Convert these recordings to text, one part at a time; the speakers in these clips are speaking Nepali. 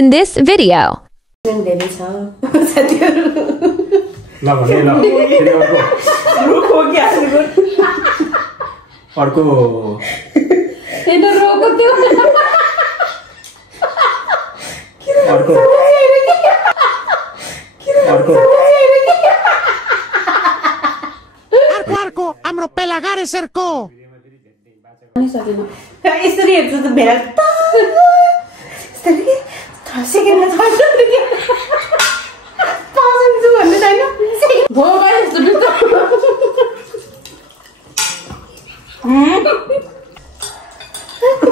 in this video. हाम्रो पेलागारे सरको यसरी हेर्छु त भेडा यसरी सेकेन्डमा पाउँछु भन्ने छैन भो गाइस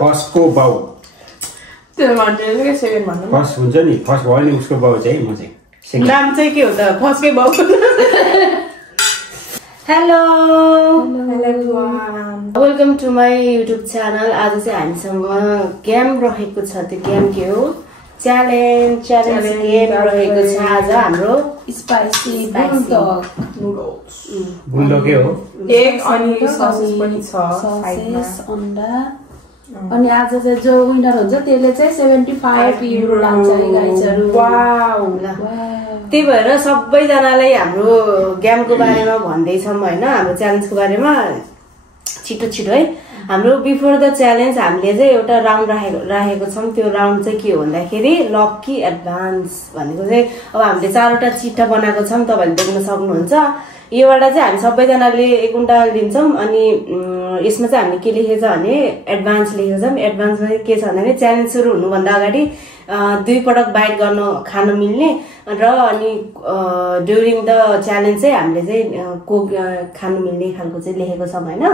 फर्स्टको बाउ त्यो भन्ने के सेकेन्ड भन्नु फर्स्ट हुन्छ नि फर्स्ट भयो नि उसको बाउ चाहिँ म चाहिँ नाम चाहिँ के हो त फर्स्टकै बाउ hello welcome to my YouTube channel. आज चाहिँ हामीसँग गेम रहेको छ। त्यो गेम के हो? च्यालेन्ज गेम रहेको छ आज हाम्रो स्पाइसी नुडल्स। बुल्डोकै हो एक अनि ससेज पनि छ ससेज अन्डा अनि आज चाहिँ जो विनर हुन्छ त्यसले चाहिँ 75 युरो लान्छ है गाइजहरु। वाउ त्यही भएर सबैजनालाई हाम्रो गेमको बारेमा भन्दै छौं हैन, हाम्रो च्यालेन्जको बारेमा छिटो छिटो है। हाम्रो बिफोर द च्यालेन्ज हामीले चाहिँ एउटा राउन्ड राखेको छौं। त्यो राउन्ड चाहिँ के हो भन्दाखेरि लकी एडभान्स भनेको चाहिँ अब हामीले 4 वटा चिट्ठा बनाएको छौं, तपाईहरुले देख्न सक्नुहुन्छ। योबाट चाहिँ हामी सबैजनाले एक उन्टा लिन्छौं अनि यसमा चाहिँ हामीले के लेखेको छ भने एडभान्स लेखेको छौं। एडभान्समा के छ भने च्यालेन्ज सुरु हुनुभन्दा अगाडि 2 पटक बाइट गर्न खान मिल्ने र अनि ड्युरिङ द च्यालेन्ज चाहिँ हामीले चाहिँ कोक खान मिल्ने खालको चाहिँ लेखेको छौं हैन।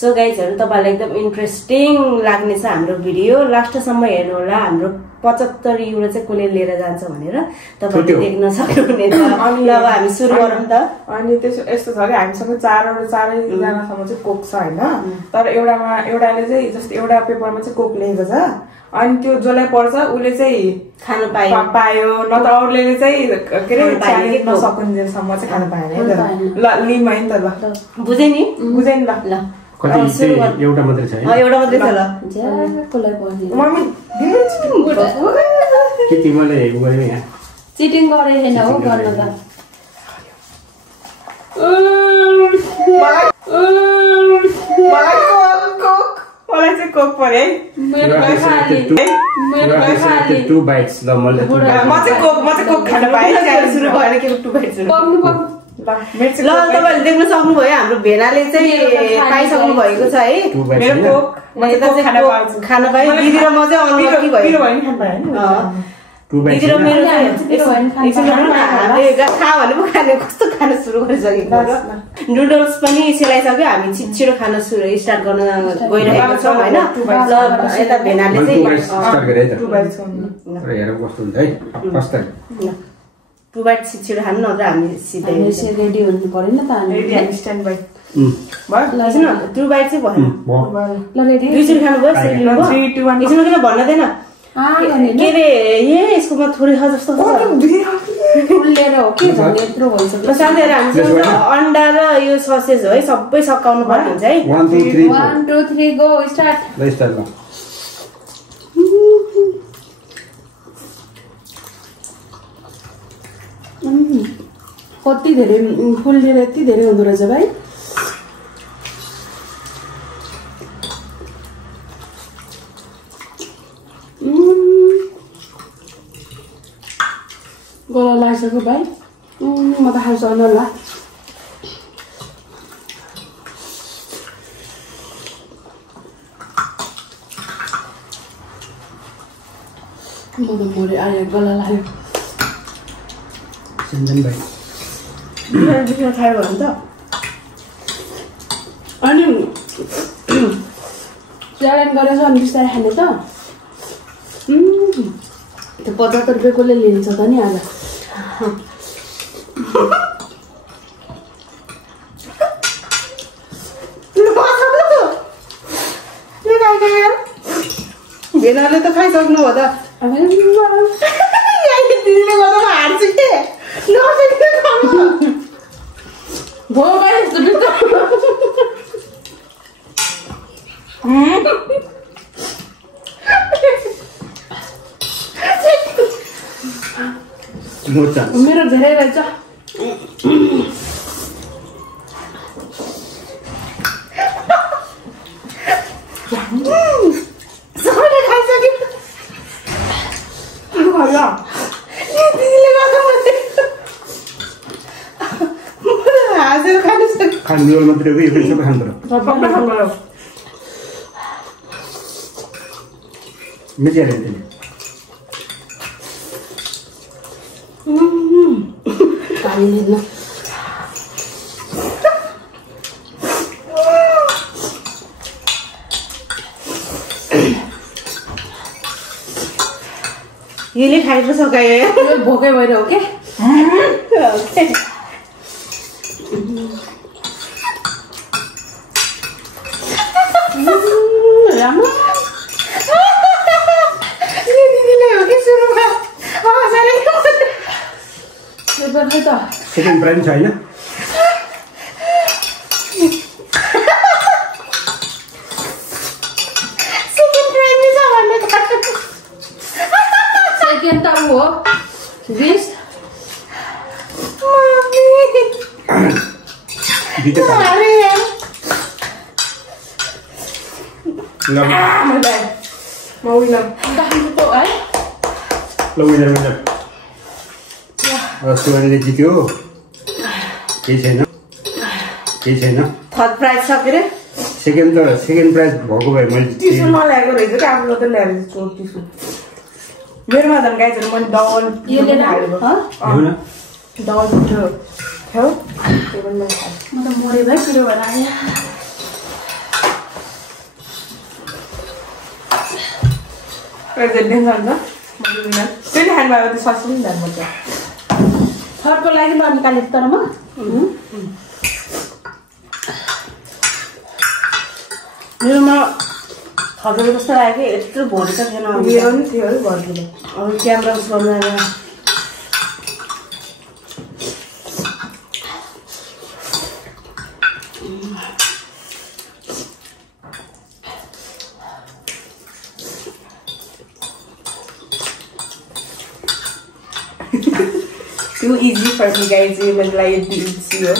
सो गाइजहरु तपाईहरुलाई एकदम इन्ट्रेस्टिङ लाग्ने छ हाम्रो भिडियो, लास्टसम्म हेर्नु होला। हाम्रो 75 युरो चाहिँ कसले लिएर जान्छ भनेर तपाईहरुले देख्न सक्नुहुनेछ। अनि अब हामी सुरु गरौँ त। अनि त्यसो यस्तो छ कि हामीसँग 4 जनासम्म चाहिँ कोक छ हैन, तर एउटाले चाहिँ जस्तो एउटा पेपरमा चाहिँ कोक लेखेको छ अनि त्यो जसलाई पर्छ उले चाहिँ खान पायो न त अरूले चाहिँ के रे च्यालेन्ज नसकुन्जेलसम्म चाहिँ खान पाएन है। ल लिम है त। ल बुझे नि ल कति एउटा मात्रै छ है? एउटा मात्रै छ। ल मम्मी के तिमीले गरे यहाँ चिटिङ गरे हैन हो गर्न त। मलाई चाहिँ कोक पर्यो है। टु बाइट्स ल म चाहिँ कोक खान पाएँ। सुरु भएर के 2 बाइट्स ल तपाईहरुले देख्न सक्नुभयो हाम्रो भेनाले चाहिँ पाइसक्नु भएको छ है। मेरो कोक म चाहिँ खान पाएँ। दिदी र म चाहिँ अनलकी भयो। दिदी र मेरो खा भने पो खाने कस्तो खान सुरु गरिसकेको र नुडल्स पनि सेलाइसक्यो। हामी छिटो खान स्टार्ट गर्न गइरहेको छौं हैन। ल यता भेनाले चाहिँ स्टार्ट गरे है त। हेर कस्तो हुन्छ है फर्स्ट टाइम 2 बाइट छिटो खानु नत्र हामी सिधै रेडी हुनु पर्यो नि त। हामी स्ट्यान्ड बाइ ल हैन 2 बाइट चाहिँ भएन। ल रेडी दुईचोटी खानु भयो। 3 2 1 यसमा किन भन्न दिएन के रे यसकोमा थोरै छ जस्तो फुलेर हो के भन्ने यत्रो भन्छ। ल साथीहरु हामीसँग अन्डा र यो ससेज हो है, सबै सकाउनु पर्ने हुन्छ है। 1 2 3 गो स्टार्ट। ल स्टार्ट ल। कति धेरै फुलेर यति धेरै हुँदो रहेछ भाइ। गला लाग्छ भाइ। म त खान्छु न ल। म त मोरे आयो गला लाग्यो। सिन्जन भाइ बिस्तारै खायो भने त अनि च्यालेन्ज गरेछ अनि बिस्तारै खाने त। त्यो 75 रुपियाँ कसले लिन्छ त नि आज। भेनाले त खाइसक्नु हो त। दिदीले गर्दा हार्छु के भो गाइस नो चान्स। मेरो धेरै रहेछ। सबैले खाइसक्यो। हाँसेर खानु सक्यो। खानु मात्रै हो, यो पनि सबै खानु पर्यो। मिठिहाल्यो त्यसले। पानी लिनु। यसले खाएर सकायो। भोकै भएर हो के? राम्रो दिदीले हो कि सुरुमा सेकेन्ड प्राइज छैन। सेकेन्ड त हो 20 शिवानीले जित्यो। केही छैन। थर्ड प्राइज सकेर सेकेन्ड प्राइज भएको भए मैले टिसु नल्याएको रहेछ कि आफूले त ल्याएर चोट टिसु मेरोमा झन् गाइजहरू मैले डबल डबल पिठो थियो त्यो पनि मैले खाएँ। म त मरे भाइ पिरो भएर आएँ। प्रेजेन्ट जान्छ मैले त्यही खानु भयो त्यो सस पनि जानुपर्छ। थर्डको लागि ननिकालेको तर म मेरोमा खबर कस्तो लाग्यो कि यत्रो भोलि त थिएन। मेरो पनि थियो है घरले अब क्यामेरा उस गर्नु लाग्यो। Too easy for me guys, ये मेरे लिए इतनी easy हो।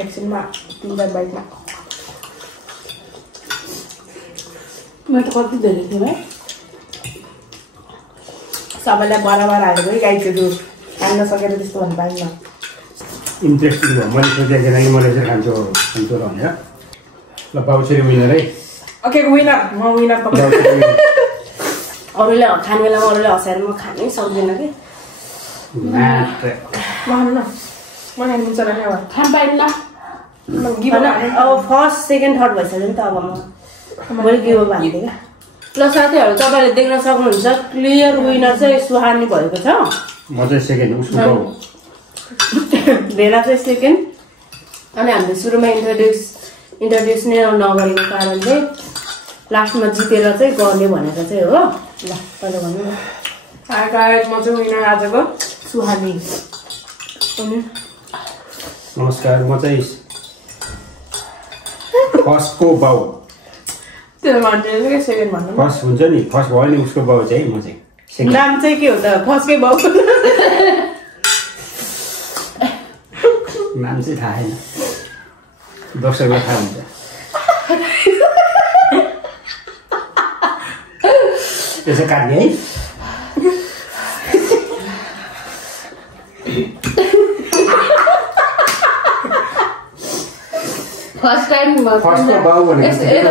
Actually मैं 3 बार ना। मैं तो कति धेरै थिएँ भाइ। सबैलाई बराबर हालेको है गाइजहरू खान सकेर त्यस्तो भन्नु पाइन्न। इन्ट्रेस्टिङ भयो। मैले सोचेको थिएन कि मैले चाहिँ खान्छु र भनेर। ल बाउछेरी विनर है। ओके विनर म विनर अरूले खाने बेलामा अरूले हँसाएर म खानै सक्दिनँ कि। म खानु हुन्छ नि अब खान पाइन्न। अब फर्स्ट सेकेन्ड थर्ड भइसक्यो नि त। अब मैले गिभ अप हालिदिएँ क्या। ल साथीहरू तपाईँले देख्न सक्नुहुन्छ क्लियर विनर चाहिँ सुहानी भएको छ। म चाहिँ सेकेन्ड उसको बाउ। भेला चाहिँ सेकेन्ड। अनि हामीले सुरुमा इन्ट्रोड्युस नै नगरेको कारण चाहिँ लास्टमा जितेर चाहिँ गर्ने भनेको चाहिँ हो। ल तैँले भन्नु न। म चाहिँ विनर आजको सुहानी। नमस्कार, म चाहिँ फर्स्टको बाउ। त्यो भन्नु कि सेकेन्ड भन्नु। फर्स्ट हुन्छ नि, फर्स्ट भयो नि उसको बाउ चाहिँ म चाहिँ सेकेन्ड। नाम चाहिँ के हो त फर्स्टकै बाउ? नाम चाहिँ थाहा छैन, दर्शकलाई थाहा हुन्छ। त्यसो काट्ने है। फर्स्ट टाइम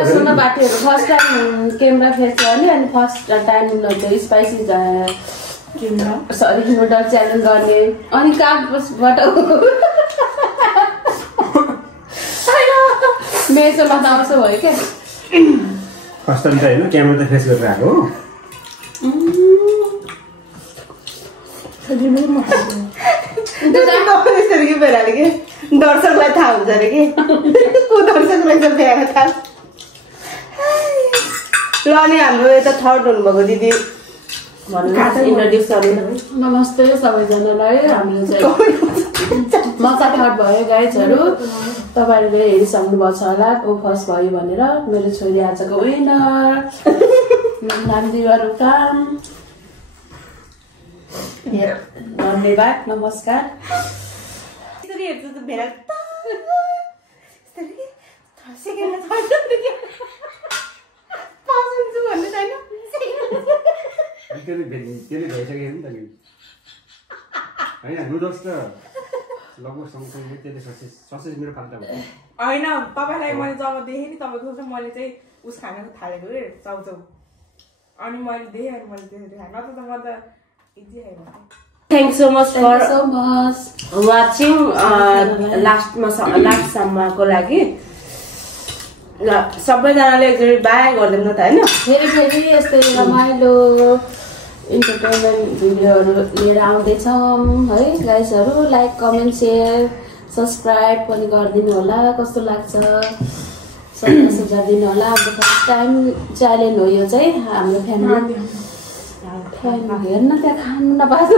सुन्न बाटोहरू फर्स्ट टाइम क्यामेरा फेस गर्ने अनि first time spicy sorry noodle challenge गर्ने अनि कागबाट मेसोमा त आउँछ भयो क्या। फर्स्ट टाइम त होइन क्यामेरा त फेस गरेर आएको हो। दर्शकलाई थाहा हुन्छ अरे कि को दर्शक रहेछ बिहामा थाहा। ल अनि हाम्रो यता थर्ड हुनुभएको दिदी इन्ट्रोड्युस गर्नु। नमस्ते सबैजनालाई। हामीले चाहिँ मजा थर्ड भयो गाइजहरू। तपाईँहरूले हेरिसक्नु भएको छ होला को फर्स्ट भयो भनेर। मेरो छोरी आजको विनर नाम दिवा रुकाम। धन्यवाद नमस्कार यसरी हेर्छु त भेला त्यसले भइसक्यो नि त नि होइन नुडल्स त लगभग सँगसँगै त्यसले ससेज मेरो फाल्टा भयो होइन तपाईँलाई मैले जब देखेँ नि तपाईँको चाहिँ मैले चाहिँ उस खान थालेको कि चाउचाउ अनि मैले देखेँ अनि मैले त्यसरी खाएँ नत्र त म त इजी खाएँ thank so much for so much watching लास्टसम्मको लागि ल सबैजनाले एकचोटि बाई गरिदिउँ न त होइन फेरि यस्तै रमाइलो इन्टरटेनमेन्ट भिडियोहरू लिएर आउँदैछौँ है गाइजहरू लाइक कमेन्ट सेयर सब्सक्राइब पनि गरिदिनु होला कस्तो लाग्छ सुझाव दिनु होला हाम्रो फर्स्ट टाइम च्यालेन्ज हो यो चाहिँ हाम्रो फ्यामिली हेर्न त्यहाँ खानु नपाएको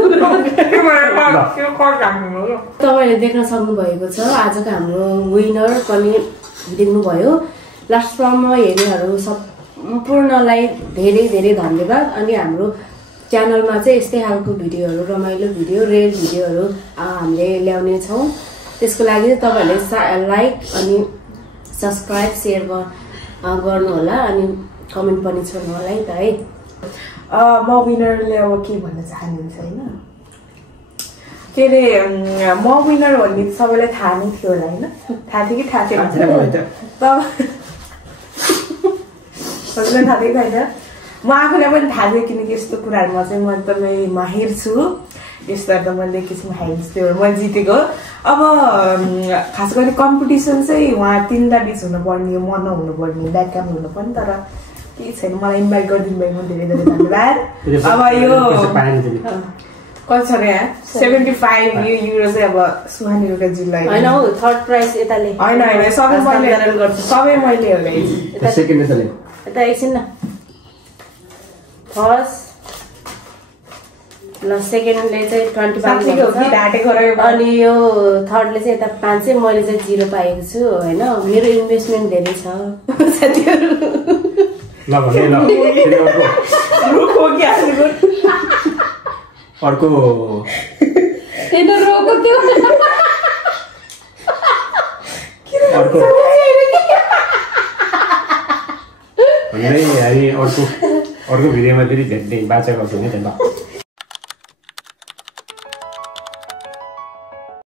तपाईँले देख्न सक्नुभएको छ आजको हाम्रो विनर पनि देख्नुभयो लास्टसम्म हेर्नेहरू सम्पूर्णलाई धेरै धेरै धन्यवाद अनि हाम्रो च्यानलमा चाहिँ यस्तै खालको भिडियोहरू रमाइलो भिडियो रेयर भिडियोहरू हामीले ल्याउने छौँ त्यसको लागि तपाईँहरूले लाइक अनि सब्सक्राइब सेयर गर्नु होला अनि कमेन्ट पनि छोड्नु होला है त है म विनरले अब के भन्न चाहनुहुन्छ होइन के अरे म विनर भन्ने सबैलाई थाहा नै थियो होला होइन थाहा थियो कि थाहा थिएन थाहा थिएन होइन म आफूलाई पनि थाहा थियो किनकि यस्तो कुराहरूमा चाहिँ म एकदमै माहिर छु यस्तोहरू त मैले किसिम हाइन्स त्यो म जितेको अब खास गरी कम्पिटिसन चाहिँ उहाँ तिनवटा बिच हुनुपर्ने म नहुनुपर्ने ब्याकअप हुनुपर्ने तर केही छैन मलाई इन्भाइट गरिदिनु भएको धेरै धेरै धन्यवाद अब यो कति छ र यहाँ 75 युरो चाहिँ अब सुहानी रोकाजीलाई होइन हौ थर्ड प्राइज यताले होइन सबै मैले हो यता एकछिन न फर्स्ट ल सेकेन्डले चाहिँ 25 अनि यो थर्डले चाहिँ यता 500 मैले चाहिँ 0 पाएको छु होइन मेरो इन्भेस्टमेन्ट धेरै छ साथीहरू अर्को अर्को भिडियोमा फेरि भेट्ने बाचा गर्छु नि त ल